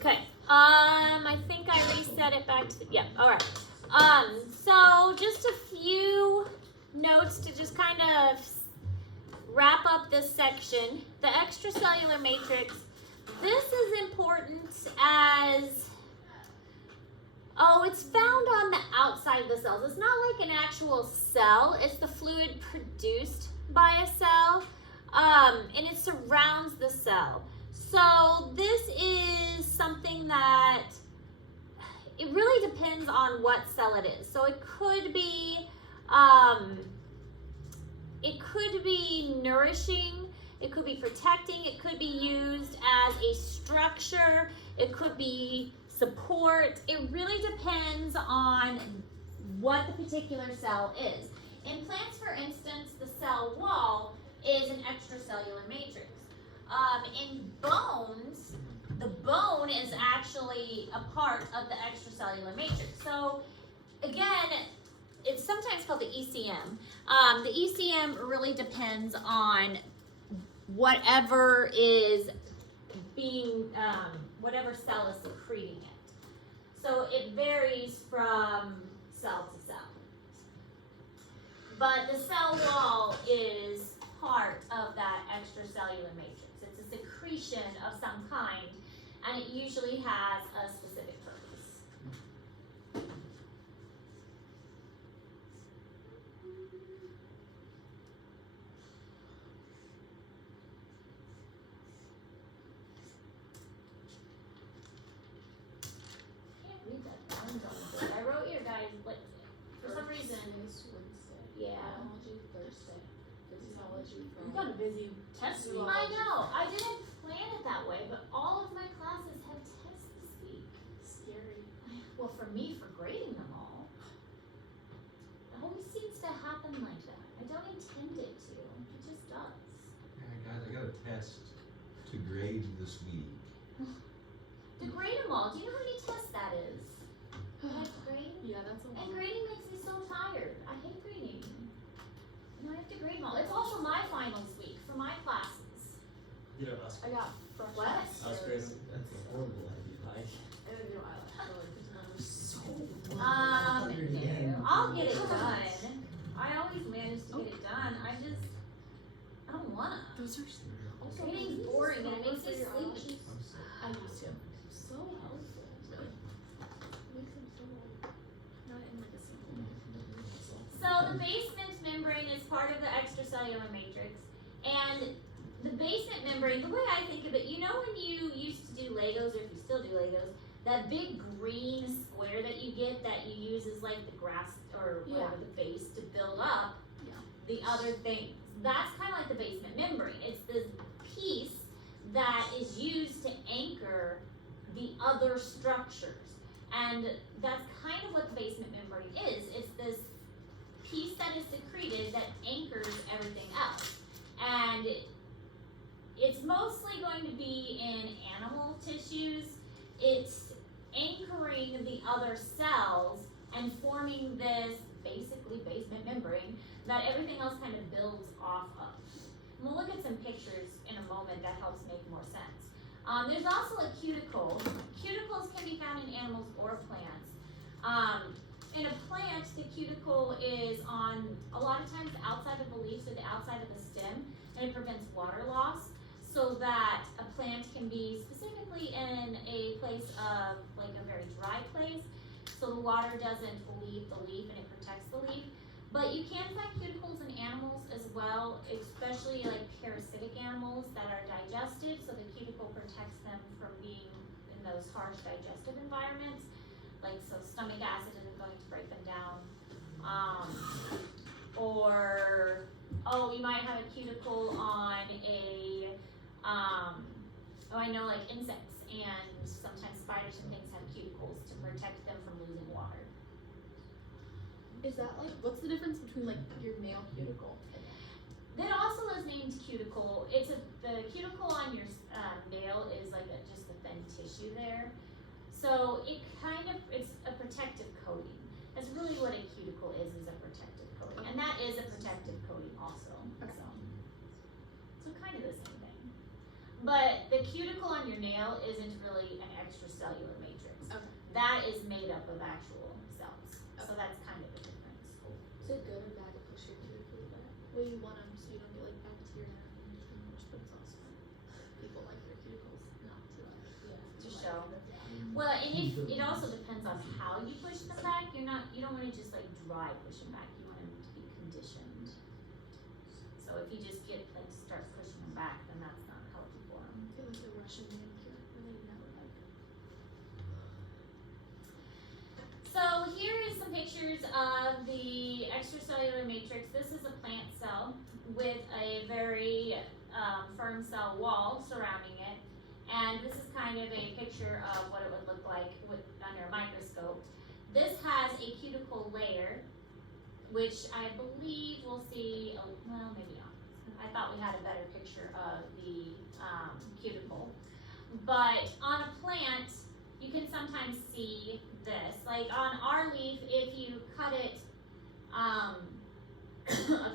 Okay. I think I reset it back to yeah. All right. So just a few notes to just kind of wrap up this section. The extracellular matrix. This is important as it's found on the outside of the cells. It's not like an actual cell. It's the fluid produced by a cell, and it surrounds the cell. So this is something that it really depends on what cell it is. So it could be nourishing, it could be protecting, it could be used as a structure, it could be support. It really depends on what the particular cell is. In plants, for instance, the cell wall is an extracellular matrix. In bones, the bone is actually a part of the extracellular matrix. So again, it's sometimes called the ECM. The ECM really depends on whatever is being, whatever cell is secreting it. So it varies from cell to cell. But the cell wall is part of that extracellular matrix. It's a secretion of some kind, and it usually has a specific purpose. Can't read that. I wrote your guys, but for some reason, yeah. Biology Thursday. Physiology You Friday. got a busy test week. I know. I didn't plan it that way, but all of my classes have tests this week. Scary. Well, for me, for grading them all. It always seems to happen like that. I don't intend it to. It just does. Yeah, guys, I got a test to grade this week. To grade them all. Do you know how many tests that is? I have to grade. Yeah, that's a lot. And grading makes me so tired. I hate grading. And I have to grade them all. It's also my finals week for my classes. You know, us. I got fresh What? Us grading. That's a horrible idea. And then new eyelash. Because mine was so No. I'll get it done. I always manage to get it done. I don't wanna. Those are also Grading's boring and it makes me sleepy. I'm so I used to. So helpful. Makes them so not in like a single. So the basement membrane is part of the extracellular matrix, and the basement membrane, the way I think of it, you know when you used to do Legos, or if you still do Legos, that big green square that you get that you use as like the grass or whatever, the base to build up the other things. That's kind of like the basement membrane. It's this piece that is used to anchor the other structures. And that's kind of what the basement membrane is. It's this piece that is secreted that anchors everything else. And it's mostly going to be in animal tissues. It's anchoring the other cells and forming this basically basement membrane that everything else kind of builds off of. And we'll look at some pictures in a moment that helps make more sense. There's also a cuticle. Cuticles can be found in animals or plants. In a plant, the cuticle is on, a lot of times, the outside of the leaves or the outside of the stem, and it prevents water loss so that a plant can be specifically in a place of, like a very dry place, so the water doesn't leave the leaf and it protects the leaf. But you can find cuticles in animals as well, especially like parasitic animals that are digested, so the cuticle protects them from being in those harsh digestive environments. Like, so stomach acid isn't going to break them down. You might have a cuticle on a, I know like insects and sometimes spiders and things have cuticles to protect them from losing water. Is that like, what's the difference between like your male cuticle? That also is named cuticle. The cuticle on your nail is like just a thin tissue there. So it's a protective coating. That's really what a cuticle is a protective coating. And that is a protective coating also. So kind of the same thing. But the cuticle on your nail isn't really an extracellular matrix. Okay. That is made up of actual cells. So that's kind of the difference. Is it good or bad to push your cuticles back? Well, you want them so you don't get like bacteria and everything, which puts also people like their cuticles not to To show. Well, and if it also depends on how you push them back. You don't want to just like dry push them back. You want them to be conditioned. So if you just start pushing them back, then that's not healthy for them. I feel like the Russian manicure where they know like. So here is some pictures of the extracellular matrix. This is a plant cell with a very firm cell wall surrounding it. And this is kind of a picture of what it would look like under a microscope. This has a cuticle layer, which I believe we'll see, well, maybe not. I thought we had a better picture of the cuticle. But on a plant, you can sometimes see this. Like on our leaf, if you cut it a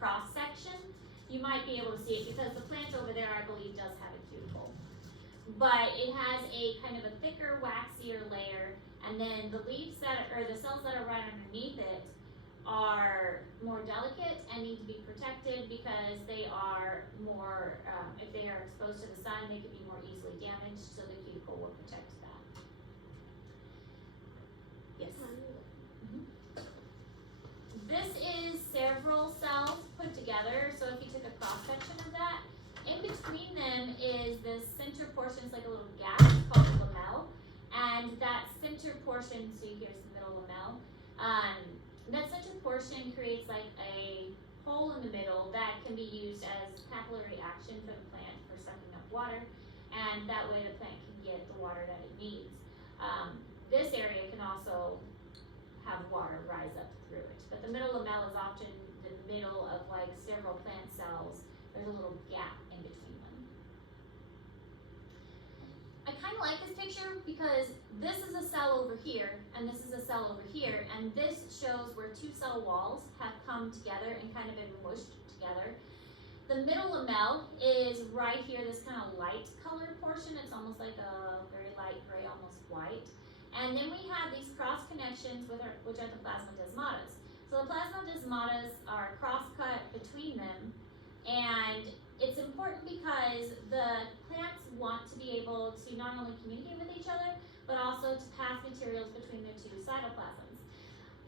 cross section, you might be able to see it because the plant over there, I believe, does have a cuticle. But it has a kind of a thicker, waxier layer, and then the leaves the cells that are right underneath it are more delicate and need to be protected because they are more, if they are exposed to the sun, they can be more easily damaged, so the cuticle will protect that. Yes? This is several cells put together, so if you took a cross section of that, in between them is the center portion, it's like a little gap, it's called the lamelle, and that center portion, so here's the middle lamelle, that center portion creates like a hole in the middle that can be used as capillary action for the plant for sucking up water, and that way the plant can get the water that it needs. This area can also have water rise up through it, but the middle lamelle is often the middle of like several plant cells. There's a little gap in between them. I kind of like this picture because this is a cell over here, and this is a cell over here, and this shows where two cell walls have come together and kind of been mushed together. The middle lamelle is right here, this kind of light colored portion. It's almost like a very light gray, almost white. And then we have these cross connections which are the plasmodesmatas. So the plasmodesmatas are cross-cut between them, and it's important because the plants want to be able to not only communicate with each other, but also to pass materials between their two cytoplasms.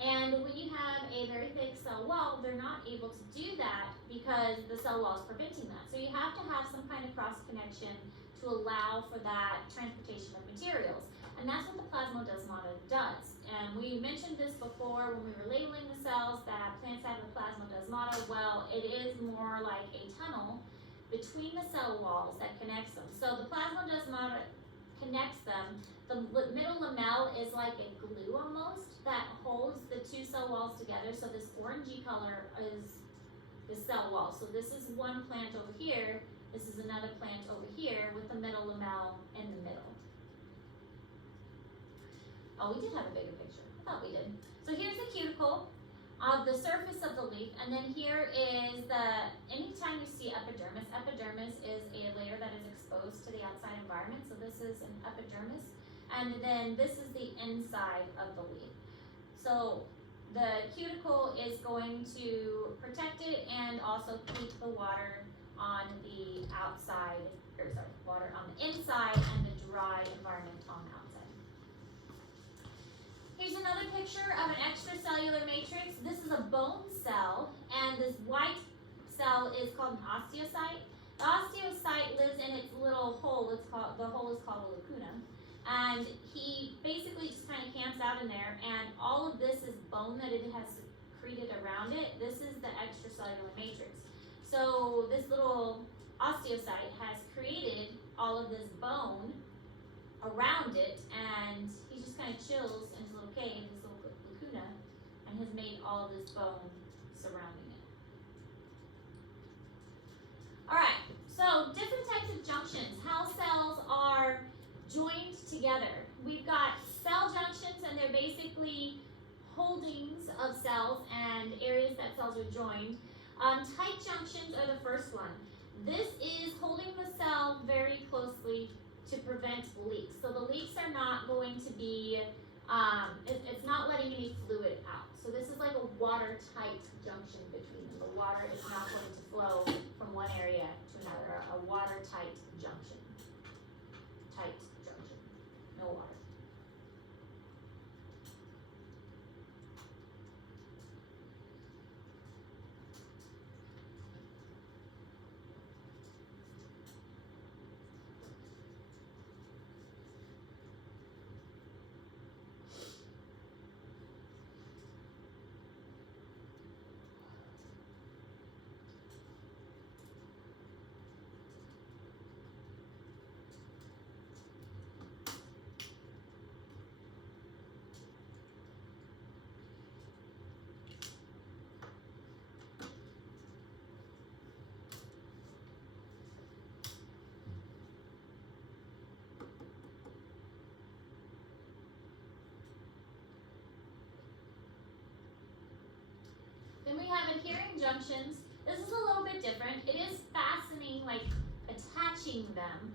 And when you have a very thick cell wall, they're not able to do that because the cell wall is preventing that. So you have to have some kind of cross connection to allow for that transportation of materials. And that's what the plasmodesmata does. And we mentioned this before when we were labeling the cells, that plants have a plasmodesmata. Well, it is more like a tunnel between the cell walls that connects them. So the plasmodesmata connects them. The middle lamelle is like a glue almost that holds the two cell walls together. So this orangey color is the cell wall. So this is one plant over here. This is another plant over here with the middle lamelle in the middle. Oh, we did have a bigger picture. I thought we did. So here's the cuticle of the surface of the leaf, and then here is anytime you see epidermis is a layer that is exposed to the outside environment. So this is an epidermis, and then this is the inside of the leaf. So the cuticle is going to protect it and also keep the water on the outside, water on the inside and the dry environment on the outside. Here's another picture of an extracellular matrix. This is a bone cell, and this white cell is called an osteocyte. The osteocyte lives in its little hole. The hole is called a lacuna, and he basically just kind of camps out in there. And all of this is bone that it has secreted around it. This is the extracellular matrix. So this little osteocyte has created all of this bone around it, and he just kind of chills in his little cave, his little lacuna, and has made all of this bone surrounding it. Alright, so different types of junctions, how cells are joined together. We've got cell junctions, and they're basically holdings of cells and areas that cells are joined. Tight junctions are the first one. This is holding the cell very closely to prevent leaks. So the leaks are not going to be, it's not letting any fluid out. So this is like a watertight junction between them. The water is not going to flow from one area to another. A watertight junction. Tight junction. No water. Then we have adhering junctions. This is a little bit different. It is fastening, like attaching them,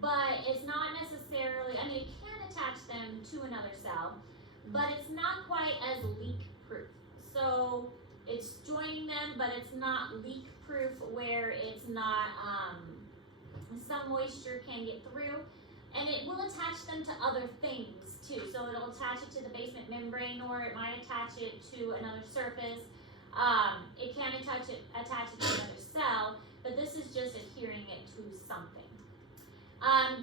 but it's not necessarily, I mean, it can attach them to another cell, but it's not quite as leak proof. So it's joining them, but it's not leak proof where it's not, some moisture can get through. And it will attach them to other things too. So it'll attach it to the basement membrane, or it might attach it to another surface. It can attach it to another cell, but this is just adhering it to something.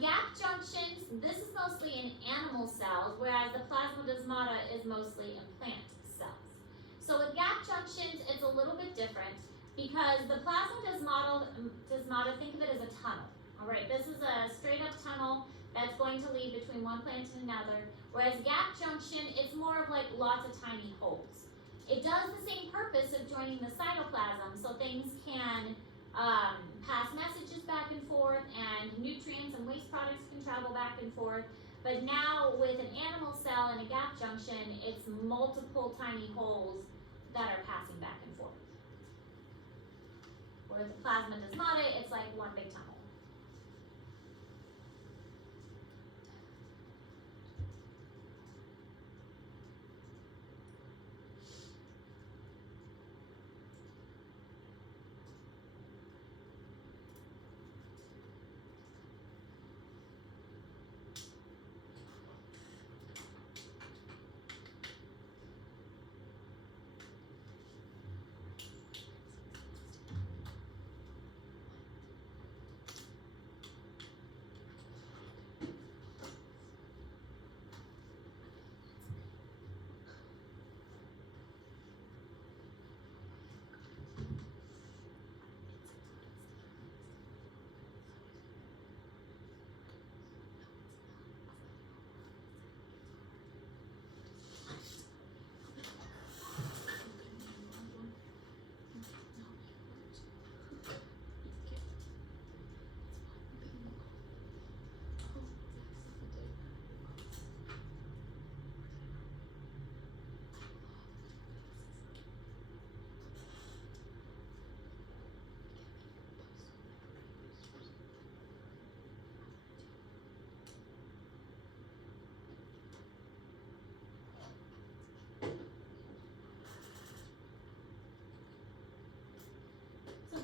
Gap junctions, this is mostly in animal cells, whereas the plasmodesmata is mostly in plant cells. So with gap junctions, it's a little bit different because the plasmodesmata, think of it as a tunnel. All right, this is a straight up tunnel that's going to lead between one plant and another, whereas gap junction, it's more of like lots of tiny holes. It does the same purpose of joining the cytoplasm, so things can pass messages back and forth, and nutrients and waste products can travel back and forth. But now with an animal cell and a gap junction, it's multiple tiny holes that are passing back and forth. Whereas the plasmodesmata, it's like one big tunnel.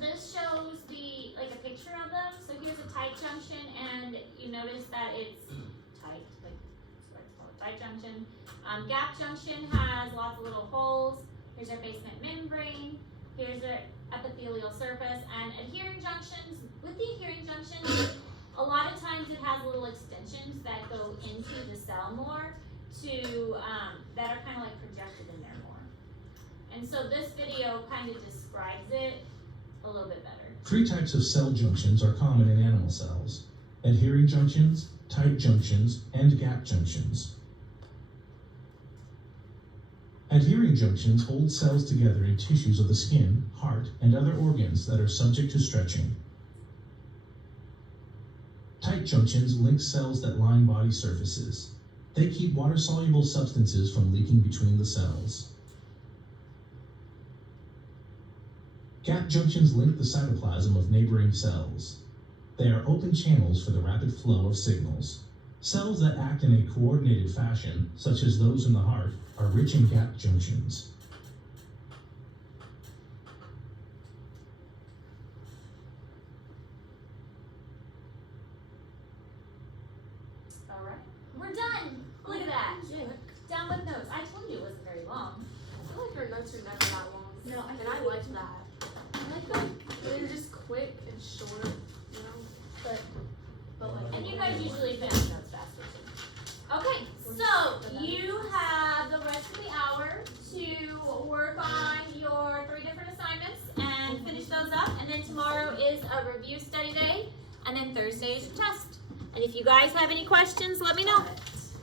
This shows like a picture of them. So here's a tight junction, and you notice that it's tight, like that's what it's called, tight junction. Gap junction has lots of little holes. Here's our basement membrane. Here's our epithelial surface. And adhering junctions, with the adhering junctions, a lot of times it has little extensions that go into the cell more that are kind of like projected in there more. And so this video kind of describes it a little bit better. 3 types of cell junctions are common in animal cells: adhering junctions, tight junctions, and gap junctions. Adhering junctions hold cells together in tissues of the skin, heart, and other organs that are subject to stretching. Tight junctions link cells that line body surfaces. They keep water-soluble substances from leaking between the cells. Gap junctions link the cytoplasm of neighboring cells. They are open channels for the rapid flow of signals. Cells that act in a coordinated fashion, such as those in the heart, are rich in gap junctions. All right, we're done. Look at that. Down with notes. I told you it wasn't very long. I feel like our notes are never that long. No, and I liked that. I like that. They were just quick and short, you know. But like. And you guys usually finish notes faster too. Okay, so you have the rest of the hour to work on your 3 different assignments and finish those up. And then tomorrow is a review study day, and then Thursday is your test. And if you guys have any questions, let me know.